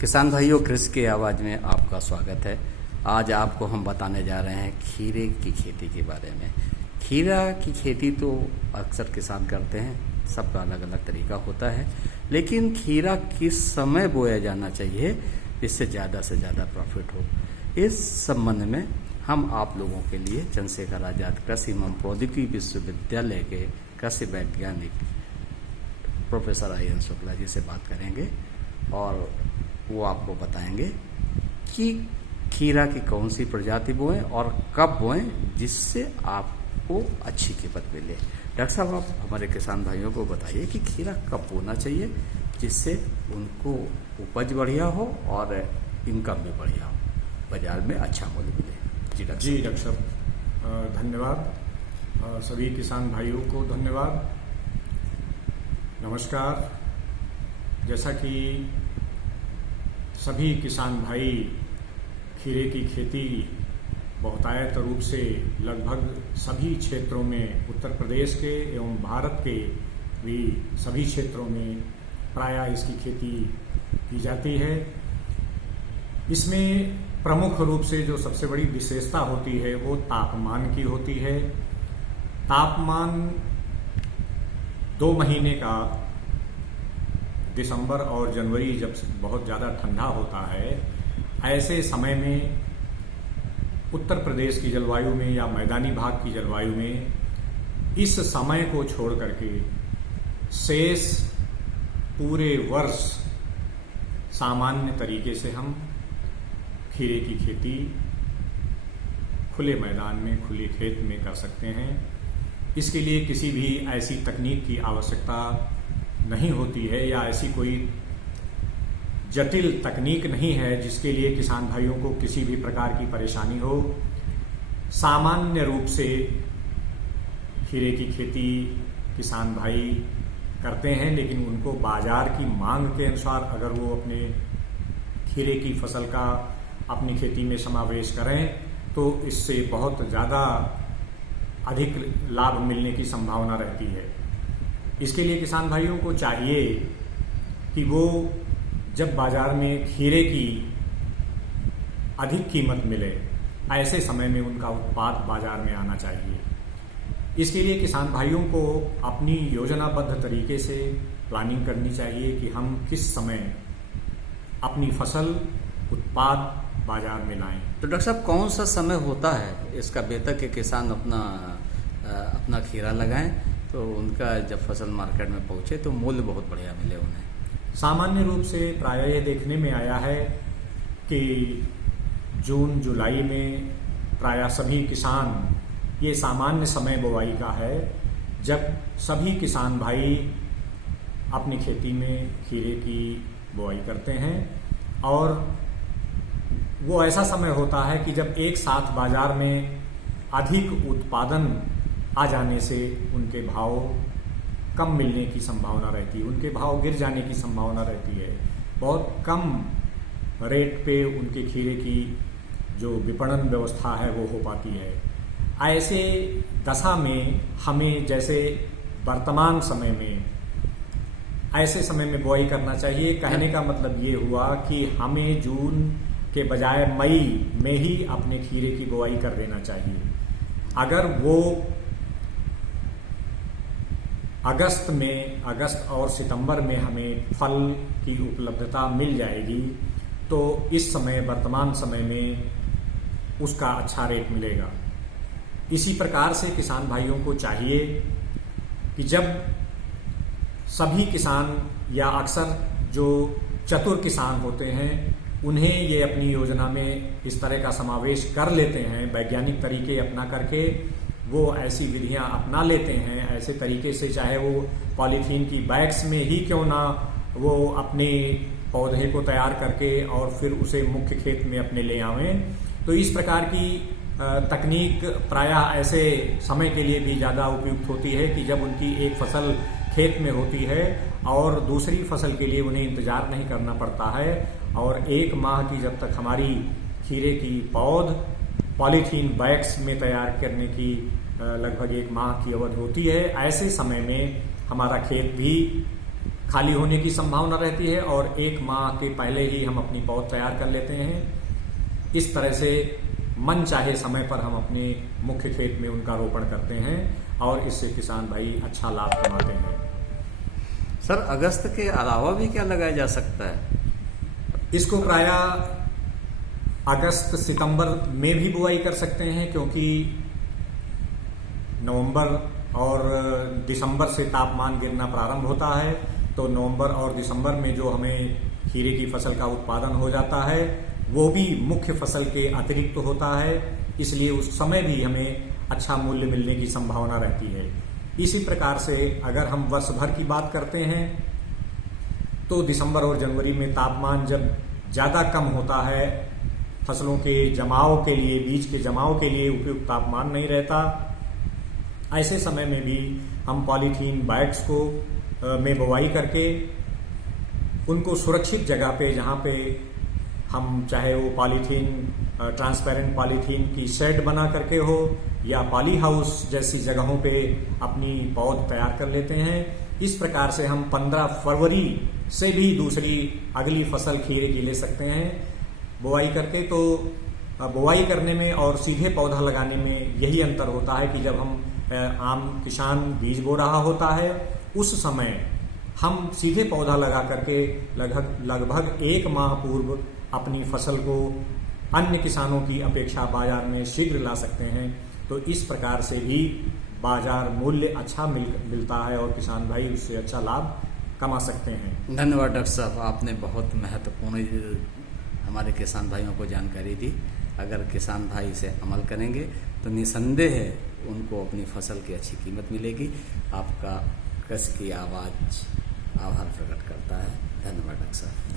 किसान भाइयों, कृषि की आवाज़ में आपका स्वागत है। आज आपको हम बताने जा रहे हैं खीरे की खेती के बारे में। खीरा की खेती तो अक्सर किसान करते हैं, सबका अलग अलग तरीका होता है, लेकिन खीरा किस समय बोया जाना चाहिए जिससे ज़्यादा से ज़्यादा प्रॉफिट हो, इस संबंध में हम आप लोगों के लिए चंद्रशेखर आज़ाद कृषि एवं प्रौद्योगिकी विश्वविद्यालय के कृषि वैज्ञानिक प्रोफेसर आई.एन. शुक्ला जी से बात करेंगे और वो आपको बताएंगे कि खीरा की कौन सी प्रजाति बोएं और कब बोएं जिससे आपको अच्छी कीमत मिले। डॉक्टर साहब, आप हमारे किसान भाइयों को बताइए कि खीरा कब बोना चाहिए जिससे उनको उपज बढ़िया हो और इनकम भी बढ़िया हो, बाजार में अच्छा मूल्य मिले। जी डॉक्टर साहब, धन्यवाद। सभी किसान भाइयों को धन्यवाद, नमस्कार। जैसा कि सभी किसान भाई खीरे की खेती बहुतायत रूप से लगभग सभी क्षेत्रों में, उत्तर प्रदेश के एवं भारत के भी सभी क्षेत्रों में प्रायः इसकी खेती की जाती है। इसमें प्रमुख रूप से जो सबसे बड़ी विशेषता होती है वो तापमान की होती है। तापमान 2 महीने का, दिसंबर और जनवरी, जब बहुत ज़्यादा ठंडा होता है, ऐसे समय में उत्तर प्रदेश की जलवायु में या मैदानी भाग की जलवायु में इस समय को छोड़ करके शेष पूरे वर्ष सामान्य तरीके से हम खीरे की खेती खुले मैदान में, खुले खेत में कर सकते हैं। इसके लिए किसी भी ऐसी तकनीक की आवश्यकता नहीं होती है या ऐसी कोई जटिल तकनीक नहीं है जिसके लिए किसान भाइयों को किसी भी प्रकार की परेशानी हो। सामान्य रूप से खीरे की खेती किसान भाई करते हैं, लेकिन उनको बाजार की मांग के अनुसार अगर वो अपने खीरे की फसल का अपनी खेती में समावेश करें तो इससे बहुत ज़्यादा अधिक लाभ मिलने की संभावना रहती है। इसके लिए किसान भाइयों को चाहिए कि वो जब बाजार में खीरे की अधिक कीमत मिले, ऐसे समय में उनका उत्पाद बाजार में आना चाहिए। इसके लिए किसान भाइयों को अपनी योजनाबद्ध तरीके से प्लानिंग करनी चाहिए कि हम किस समय अपनी फसल, उत्पाद बाजार में लाएं। तो डॉक्टर साहब, कौन सा समय होता है इसका बेहतर कि किसान अपना खीरा लगाएं तो उनका जब फसल मार्केट में पहुंचे तो मूल्य बहुत बढ़िया मिले उन्हें? सामान्य रूप से प्रायः ये देखने में आया है कि जून जुलाई में प्रायः सभी किसान, ये सामान्य समय बुवाई का है जब सभी किसान भाई अपनी खेती में खीरे की बुवाई करते हैं। और वो ऐसा समय होता है कि जब एक साथ बाजार में अधिक उत्पादन आ जाने से उनके भाव कम मिलने की संभावना रहती है, उनके भाव गिर जाने की संभावना रहती है। बहुत कम रेट पे उनके खीरे की जो विपणन व्यवस्था है वो हो पाती है। ऐसे दशा में हमें, जैसे वर्तमान समय में, ऐसे समय में बुआई करना चाहिए। कहने का मतलब ये हुआ कि हमें जून के बजाय मई में ही अपने खीरे की बुआई कर देना चाहिए। अगर वो अगस्त और सितंबर में हमें फल की उपलब्धता मिल जाएगी तो इस समय, वर्तमान समय में उसका अच्छा रेट मिलेगा। इसी प्रकार से किसान भाइयों को चाहिए कि जब सभी किसान या अक्सर जो चतुर किसान होते हैं उन्हें ये अपनी योजना में इस तरह का समावेश कर लेते हैं, वैज्ञानिक तरीके अपना करके वो ऐसी विधियां अपना लेते हैं, ऐसे तरीके से, चाहे वो पॉलीथीन की बैग्स में ही क्यों ना, वो अपने पौधे को तैयार करके और फिर उसे मुख्य खेत में अपने ले आवें। तो इस प्रकार की तकनीक प्रायः ऐसे समय के लिए भी ज़्यादा उपयुक्त होती है कि जब उनकी एक फसल खेत में होती है और दूसरी फसल के लिए उन्हें इंतजार नहीं करना पड़ता है। और 1 माह की जब तक हमारी खीरे की पौध पॉलीथीन बैग्स में तैयार करने की लगभग 1 माह की अवधि होती है, ऐसे समय में हमारा खेत भी खाली होने की संभावना रहती है और 1 माह के पहले ही हम अपनी पौध तैयार कर लेते हैं। इस तरह से मन चाहे समय पर हम अपने मुख्य खेत में उनका रोपण करते हैं और इससे किसान भाई अच्छा लाभ कमाते हैं। सर, अगस्त के अलावा भी क्या लगाया जा सकता है? इसको प्रायः अगस्त सितंबर में भी बुआई कर सकते हैं, क्योंकि नवंबर और दिसंबर से तापमान गिरना प्रारंभ होता है। तो नवंबर और दिसंबर में जो हमें खीरे की फसल का उत्पादन हो जाता है वो भी मुख्य फसल के अतिरिक्त होता है, इसलिए उस समय भी हमें अच्छा मूल्य मिलने की संभावना रहती है। इसी प्रकार से अगर हम वर्ष भर की बात करते हैं तो दिसंबर और जनवरी में तापमान जब ज़्यादा कम होता है, फसलों के जमाव के लिए, बीज के जमाव के लिए उपयुक्त तापमान नहीं रहता, ऐसे समय में भी हम पॉलीथीन बैग्स को में बुवाई करके उनको सुरक्षित जगह पे, जहाँ पे हम चाहे वो पॉलीथीन, ट्रांसपेरेंट पॉलीथीन की शेड बना करके हो या पॉली हाउस जैसी जगहों पे अपनी पौध तैयार कर लेते हैं। इस प्रकार से हम 15 फरवरी से भी दूसरी अगली फसल खीरे की ले सकते हैं बुआई करके। तो बुआई करने में और सीधे पौधा लगाने में यही अंतर होता है कि जब हम आम किसान बीज बो रहा होता है उस समय हम सीधे पौधा लगा करके लगभग 1 माह पूर्व अपनी फसल को अन्य किसानों की अपेक्षा बाजार में शीघ्र ला सकते हैं। तो इस प्रकार से भी बाजार मूल्य अच्छा मिलता है और किसान भाई उससे अच्छा लाभ कमा सकते हैं। धन्यवाद डॉक्टर साहब, आपने बहुत महत्वपूर्ण हमारे किसान भाइयों को जानकारी दी। अगर किसान भाई इसे अमल करेंगे तो निसंदेह उनको अपनी फसल की अच्छी कीमत मिलेगी। आपका कस की आवाज़ आभार प्रकट करता है। धन्यवाद डॉक्टर साहब।